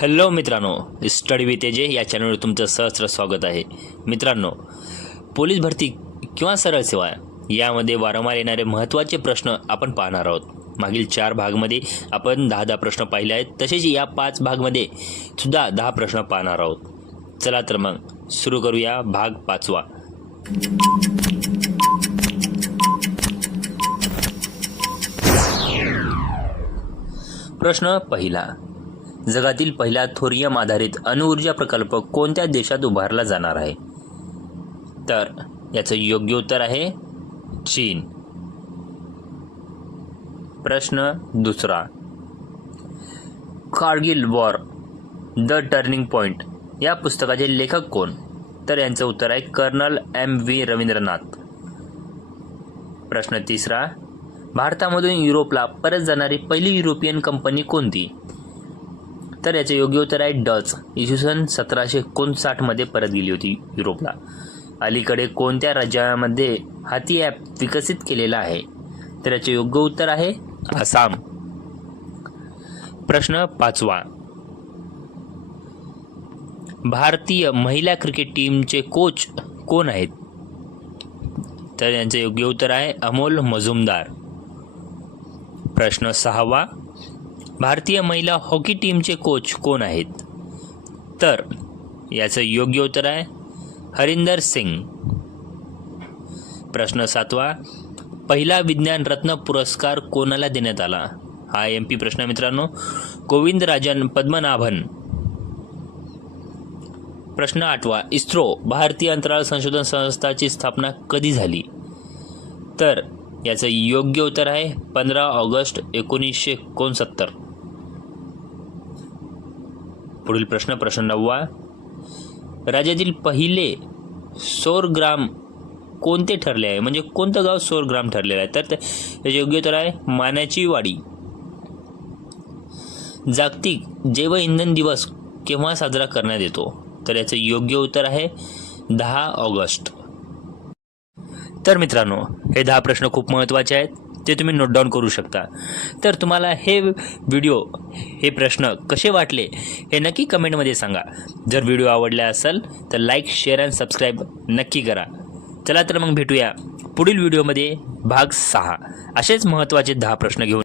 Hello मित्रांनो study with AJ या चॅनलवर तुमचं सहस्र स्वागत आहे. मित्रांनो पोलीस भरती किंवा सरळ सेवा यामध्ये वारंवार येणारे महत्त्वाचे प्रश्न आपण पाहणार आहोत. मागील चार भागमध्ये आपण दहा दहा प्रश्न पाहिले आहेत तसेच या पाच भागमध्ये सुद्धा दहा प्रश्न पाहणार आहोत. चला तर मग सुरू करूया भाग पाचवा. प्रश्न पहिला. जगातील पहिला थोरियम आधारित अणुऊर्जा प्रकल्प कोणत्या देशात उभारला जाणार आहे? तर याचं योग्य उत्तर आहे चीन. प्रश्न दुसरा. Kargil war the turning point या पुस्तकाचे लेखक कोण? तर यांचं उत्तर आहे कर्नल एम व्ही रवींद्रनाथ. प्रश्न तिसरा. भारतामधून युरोपला परत जाणारी पहिली युरोपियन कंपनी कोणती? तर याचे योग्य उत्तर आहे डच. इसवी सन सतराशे एकोणसाठमध्ये परत गेली होती युरोपला. अलीकडे कोणत्या राज्यामध्ये हाती ॲप विकसित केलेला आहे? तर याचे योग्य उत्तर आहे आसाम. प्रश्न पाचवा. भारतीय महिला क्रिकेट टीमचे कोच कोण आहेत? तर यांचे योग्य उत्तर आहे अमोल मजुमदार. प्रश्न सहावा. भारतीय महिला हॉकी टीमचे कोच कोण आहेत? तर याचं योग्य उत्तर आहे हरिंदर सिंग. प्रश्न सातवा पहिला विज्ञान रत्न पुरस्कार कोणाला देण्यात आला? हा एम पी प्रश्न मित्रांनो. गोविंदराजन पद्मनाभन. प्रश्न आठवा इस्रो भारतीय अंतराळ संशोधन संस्थाची स्थापना कधी झाली? तर याचं योग्य उत्तर आहे पंधरा ऑगस्ट एकोणीसशे एकोणसत्तर. पुढील प्रश्न प्रश्न नववा. राज्यातील पहिले सौर ग्राम कोणते ठरले आहे? म्हणजे कोणतं गाव सौर ग्राम ठरलेलं आहे? तर त्याचे योग्य उत्तर आहे मानाची वाडी जागतिक जैव इंधन दिवस केव्हा साजरा करण्यात येतो? तर याचं योग्य उत्तर आहे दहा ऑगस्ट. तर मित्रांनो हे दहा प्रश्न खूप महत्त्वाचे आहेत. ते तुम्ही नोट डाऊन करू शकता. तर तुम्हाला हे व्हिडिओ हे प्रश्न कसे वाटले हे नक्की कमेंटमध्ये सांगा. जर व्हिडिओ आवडला असेल तर लाईक शेअर अँड सबस्क्राईब नक्की करा. चला तर मग भेटूया पुढील व्हिडिओमध्ये भाग सहा. असेच महत्त्वाचे दहा प्रश्न घेऊन